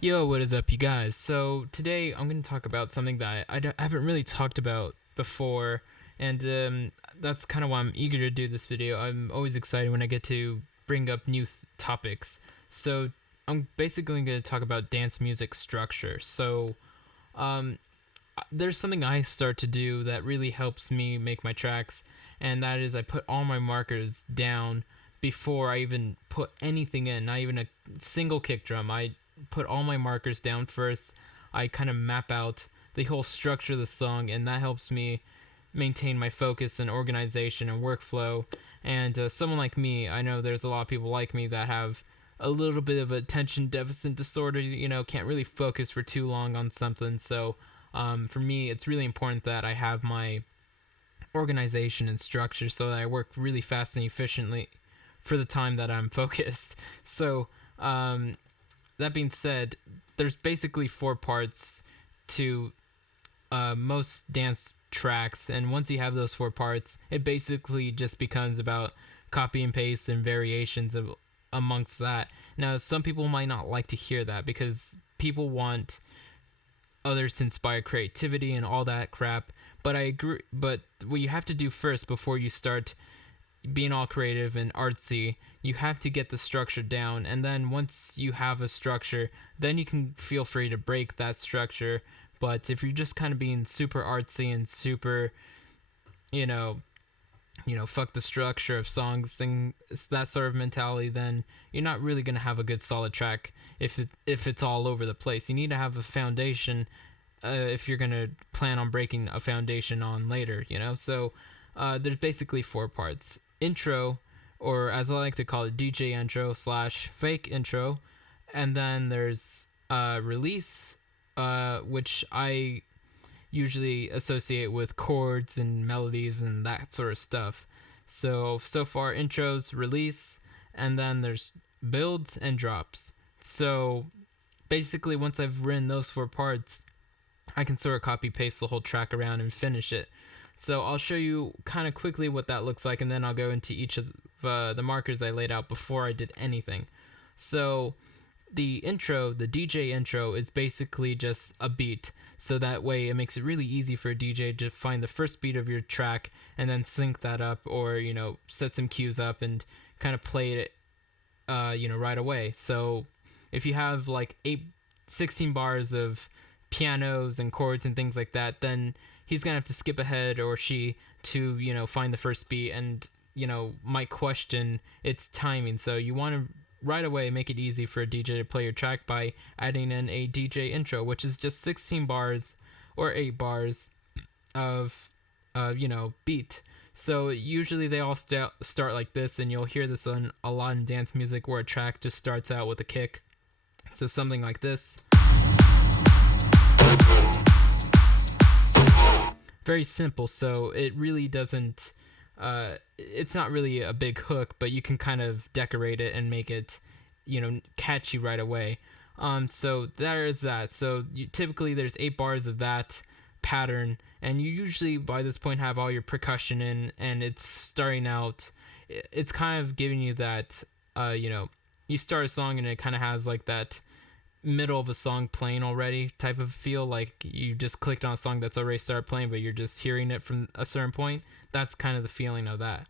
Yo, what is up, you guys? So, today I'm going to talk about something that I haven't really talked about before, and that's kind of why I'm eager to do this video. I'm always excited when I get to bring up new topics. So, I'm basically going to talk about dance music structure. So, um, there's something I start to do that really helps me make my tracks, and that is I put all my markers down before I even put anything in, not even a single kick drum. I put all my markers down first. I kind of map out the whole structure of the song, and that helps me maintain my focus and organization and workflow. And someone like me, I know there's a lot of people like me that have a little bit of attention deficit disorder, can't really focus for too long on something. So for me, it's really important that I have my organization and structure so that I work really fast and efficiently for the time that I'm focused. So, that being said, there's basically four parts to most dance tracks, and once you have those four parts, it basically just becomes about copy and paste and variations of amongst that. Now, some people might not like to hear that because people want others to inspire creativity and all that crap. But I agree. But what you have to do first before you start being all creative and artsy, you have to get the structure down. And then once you have a structure, then you can feel free to break that structure. But if you're just kind of being super artsy and super, you know, fuck the structure of songs thing, that sort of mentality, then you're not really gonna have a good solid track if it's all over the place. You need to have a foundation if you're gonna plan on breaking a foundation on later. So there's basically four parts: intro, or as I like to call it, DJ intro slash fake intro, and then there's release, which I usually associate with chords and melodies and that sort of stuff. So far, intros, release, and then there's builds and drops. So basically, once I've written those four parts, I can sort of copy paste the whole track around and finish it. So I'll show you kind of quickly what that looks like, and then I'll go into each of the markers I laid out before I did anything. So the intro, the DJ intro, is basically just a beat. So that way it makes it really easy for a DJ to find the first beat of your track and then sync that up, or, set some cues up and kind of play it, right away. So if you have like 16 bars of pianos and chords and things like that, then he's going to have to skip ahead, or she, to, find the first beat and, might question its timing. So you want to right away make it easy for a DJ to play your track by adding in a DJ intro, which is just 16 bars or 8 bars of, beat. So usually they all start like this, and you'll hear this on a lot in dance music where a track just starts out with a kick. So something like this. Very simple, so it really doesn't it's not really a big hook, but you can kind of decorate it and make it, catchy right away. So there is that. So typically there's 8 bars of that pattern, and you usually by this point have all your percussion in, and it's starting out. It's kind of giving you that, you start a song and it kind of has like that middle of a song playing already type of feel, like you just clicked on a song that's already started playing, but you're just hearing it from a certain point. That's kind of the feeling of that.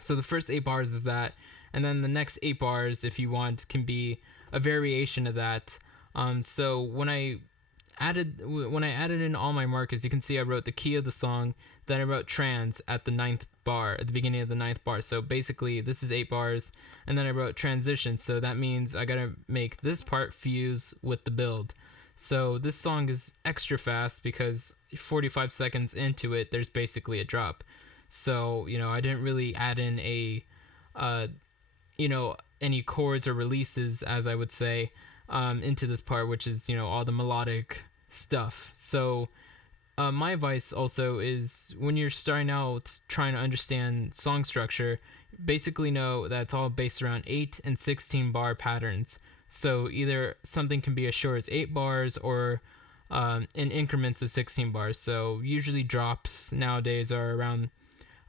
So the first 8 bars is that, and then the next 8 bars, if you want, can be a variation of that. So when I added in all my markers, you can see I wrote the key of the song, then I wrote trans at the 9th bar, at the beginning of the 9th bar. So basically this is 8 bars, and then I wrote transition, so that means I gotta make this part fuse with the build. So this song is extra fast because 45 seconds into it there's basically a drop. So I didn't really add in any chords or releases, as I would say, into this part, which is all the melodic stuff. So my advice also is, when you're starting out trying to understand song structure, basically know that it's all based around 8 and 16 bar patterns. So either something can be as short as 8 bars, or in increments of 16 bars. So usually drops nowadays are around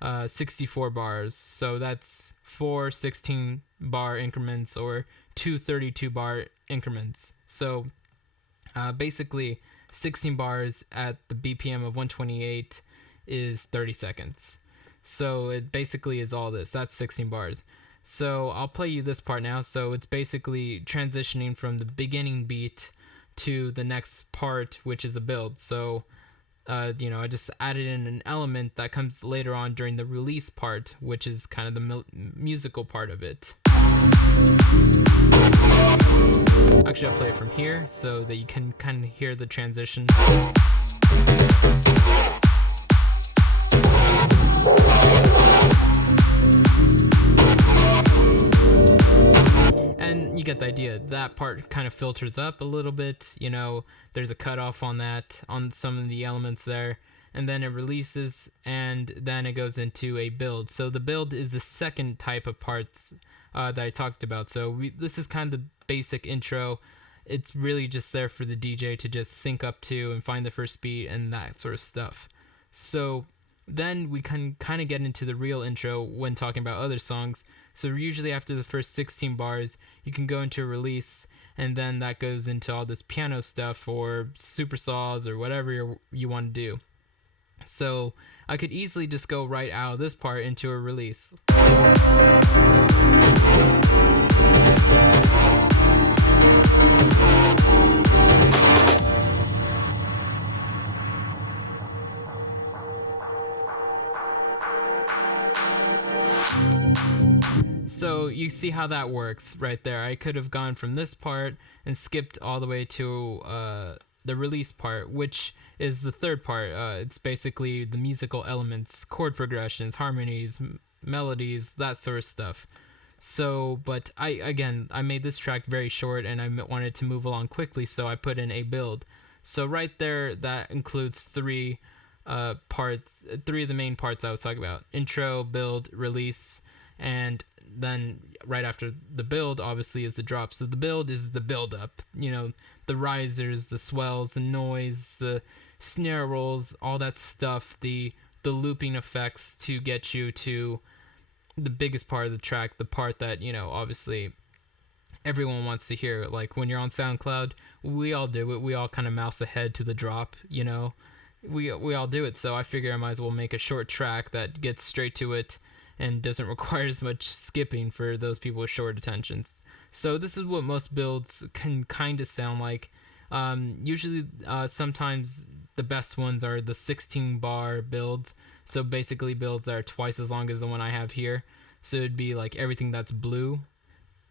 64 bars. So that's 4 16 bar increments, or two 32 bar increments. So basically 16 bars at the BPM of 128 is 30 seconds. So it basically is all this. That's 16 bars. So I'll play you this part now. So it's basically transitioning from the beginning beat to the next part, which is a build. So I just added in an element that comes later on during the release part, which is kind of the musical part of it. Actually, I'll play it from here so that you can kind of hear the transition. And you get the idea. That part kind of filters up a little bit. There's a cutoff on that, on some of the elements there. And then it releases, and then it goes into a build. So the build is the second type of parts that I talked about. So this is kind of the basic intro. It's really just there for the DJ to just sync up to and find the first beat and that sort of stuff. So then we can kind of get into the real intro when talking about other songs. So usually after the first 16 bars, you can go into a release, and then that goes into all this piano stuff or super saws or whatever you want to do. So I could easily just go right out of this part into a release. So you see how that works right there. I could have gone from this part and skipped all the way to the release part, which is the third part. It's basically the musical elements, chord progressions, harmonies, melodies, that sort of stuff. So, but I made this track very short and I wanted to move along quickly, so I put in a build. So right there, that includes three of the main parts I was talking about: intro, build, release, and then right after the build obviously is the drop. So the build is the build up, the risers, the swells, the noise, the snare rolls, all that stuff, the looping effects to get you to the biggest part of the track, the part that obviously everyone wants to hear. Like when you're on SoundCloud, we all do it. We all kind of mouse ahead to the drop, we all do it. So I figure I might as well make a short track that gets straight to it and doesn't require as much skipping for those people with short attentions. So this is what most builds can kind of sound like. Usually, sometimes the best ones are the 16 bar builds. So basically builds that are twice as long as the one I have here. So it'd be like everything that's blue.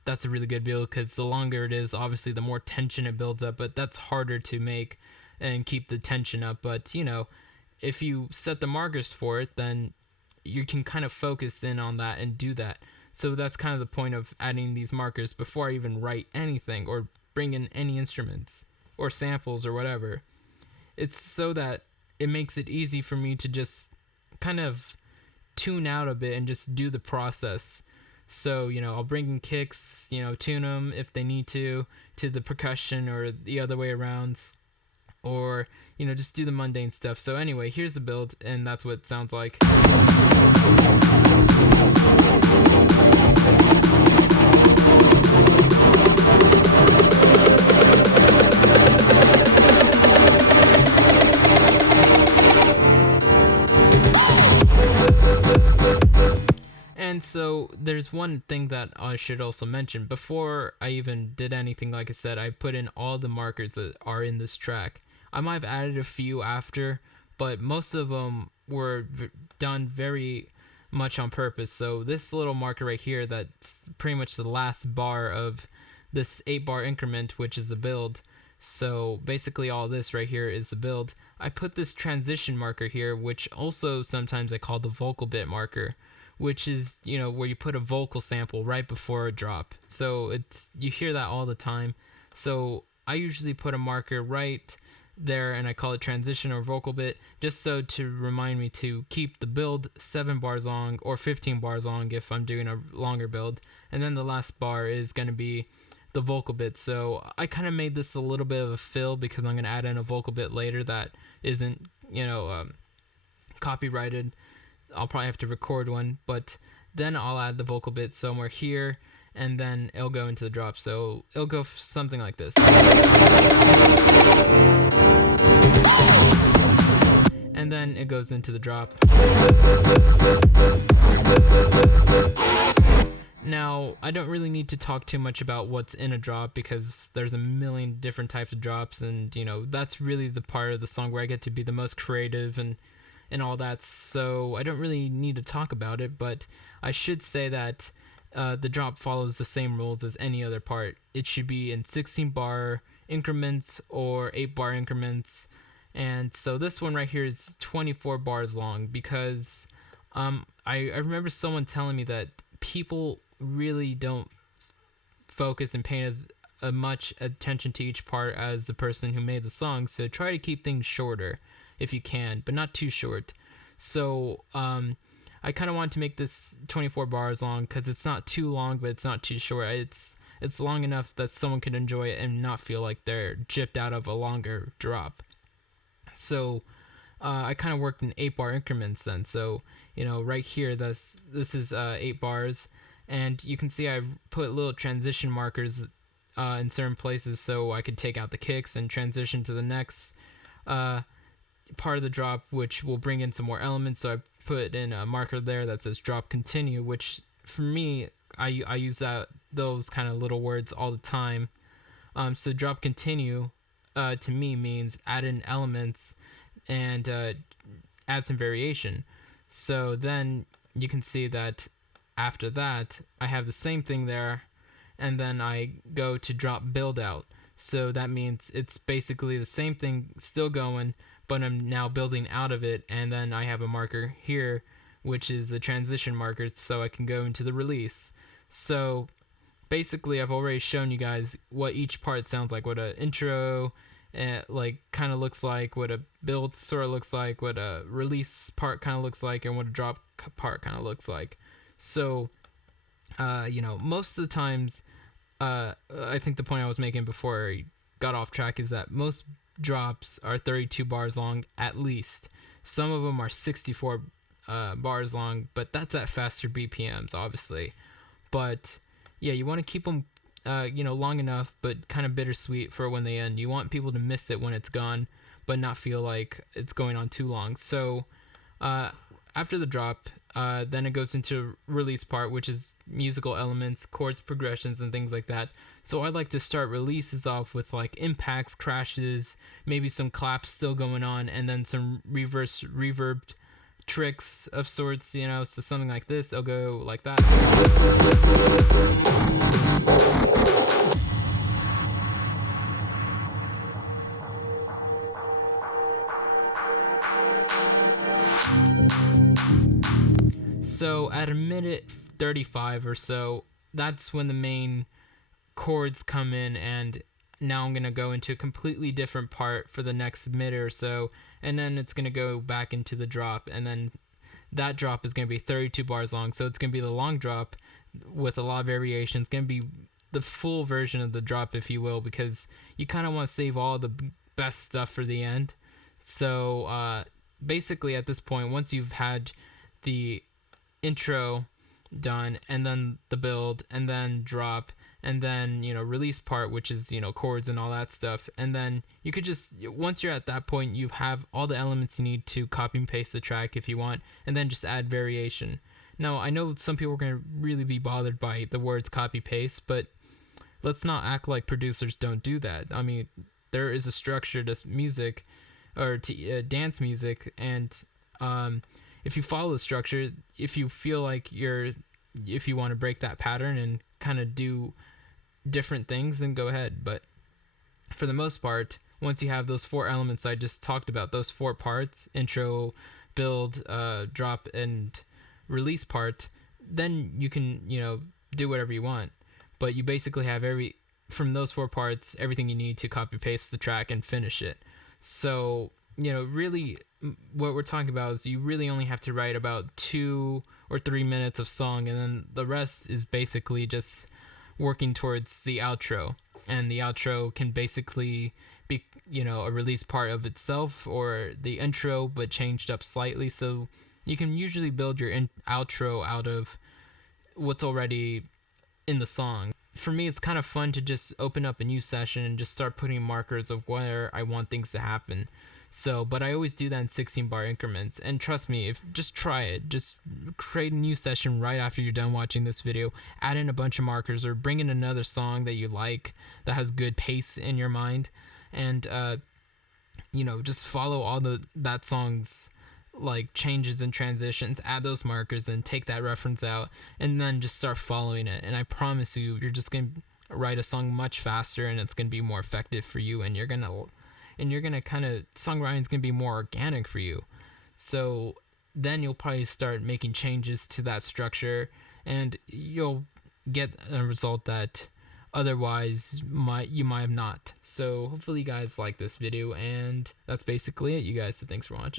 That's a really good build because the longer it is, obviously the more tension it builds up, but that's harder to make and keep the tension up. But if you set the markers for it, then you can kind of focus in on that and do that. So that's kind of the point of adding these markers before I even write anything or bring in any instruments or samples or whatever. It's so that it makes it easy for me to just kind of tune out a bit and just do the process. So, I'll bring in kicks, tune them if they need to the percussion or the other way around. Or, just do the mundane stuff. So anyway, here's the build, and that's what it sounds like. And so there's one thing that I should also mention. Before I even did anything, like I said, I put in all the markers that are in this track. I might have added a few after, but most of them were done very much on purpose. So this little marker right here, that's pretty much the last bar of this 8-bar increment, which is the build. So basically all this right here is the build. I put this transition marker here, which also sometimes I call the vocal bit marker, which is, where you put a vocal sample right before a drop. So you hear that all the time. So I usually put a marker right there and I call it transition or vocal bit, just so to remind me to keep the build 7 bars long or 15 bars long if I'm doing a longer build. And then the last bar is going to be the vocal bit. So I kind of made this a little bit of a fill because I'm going to add in a vocal bit later that isn't, copyrighted. I'll probably have to record one, but then I'll add the vocal bit somewhere here, and then it'll go into the drop. So it'll go something like this. And then it goes into the drop. Now, I don't really need to talk too much about what's in a drop because there's a million different types of drops, and that's really the part of the song where I get to be the most creative and all that. So I don't really need to talk about it, but I should say that the drop follows the same rules as any other part. It should be in 16-bar increments or 8-bar increments. And so this one right here is 24 bars long because I remember someone telling me that people really don't focus and pay as much attention to each part as the person who made the song. So try to keep things shorter if you can, but not too short. So I kind of want to make this 24 bars long because it's not too long, but it's not too short. It's long enough that someone can enjoy it and not feel like they're gypped out of a longer drop. So I kind of worked in 8-bar increments then. So right here, this is 8 bars, and you can see I put little transition markers in certain places so I could take out the kicks and transition to the next part of the drop, which will bring in some more elements. So I put in a marker there that says drop continue, which for me, I use those kind of little words all the time. So drop continue to me means add in elements and add some variation. So then you can see that after that I have the same thing there, and then I go to drop build out. So that means it's basically the same thing still going, but I'm now building out of it, and then I have a marker here which is a transition marker so I can go into the release. So basically I've already shown you guys what each part sounds like, what an intro kind of looks like, what a build sort of looks like, what a release part kind of looks like, and what a drop part kind of looks like. So most of the times I think the point I was making before I got off track is that most drops are 32 bars long at least. Some of them are 64 bars long, but that's at faster BPMs obviously. But yeah, you want to keep them long enough, but kind of bittersweet for when they end. You want people to miss it when it's gone, but not feel like it's going on too long. So after the drop, then it goes into release part, which is musical elements, chords, progressions, and things like that. So I like to start releases off with like impacts, crashes, maybe some claps still going on, and then some reverse reverb tricks of sorts, so something like this. I'll go like that. So at a minute 35 or so, that's when the main chords come in, and now I'm going to go into a completely different part for the next minute or so, and then it's going to go back into the drop, and then that drop is going to be 32 bars long. So it's going to be the long drop with a lot of variations. It's going to be the full version of the drop, if you will, because you kind of want to save all the best stuff for the end. So basically at this point, once you've had the intro done, and then the build, and then drop, and then release part, which is chords and all that stuff, and then you could just, once you're at that point, you have all the elements you need to copy and paste the track if you want, and then just add variation. Now I know some people are going to really be bothered by the words copy paste, but let's not act like producers don't do that. I mean, there is a structure to music, or to dance music, and if you follow the structure, if you feel like if you want to break that pattern and kind of do different things, then go ahead. But for the most part, once you have those 4 elements I just talked about, those 4 parts, intro, build, drop, and release part, then you can do whatever you want. But you basically have from those 4 parts, everything you need to copy paste the track and finish it. So really what we're talking about is you really only have to write about 2 or 3 minutes of song, and then the rest is basically just working towards the outro. And the outro can basically be a release part of itself, or the intro but changed up slightly. So you can usually build your outro out of what's already in the song. For me, it's kind of fun to just open up a new session and just start putting markers of where I want things to happen. So, but I always do that in 16 bar increments. And trust me, if just try it, just create a new session right after you're done watching this video, add in a bunch of markers or bring in another song that you like that has good pace in your mind, and just follow all that song's like changes and transitions, add those markers and take that reference out, and then just start following it. And I promise you're just gonna write a song much faster, and it's gonna be more effective for you, and you're gonna kind of, songwriting's gonna be more organic for you. So then you'll probably start making changes to that structure, and you'll get a result that otherwise you might have not. So hopefully you guys like this video, and that's basically it, you guys. So thanks for watching.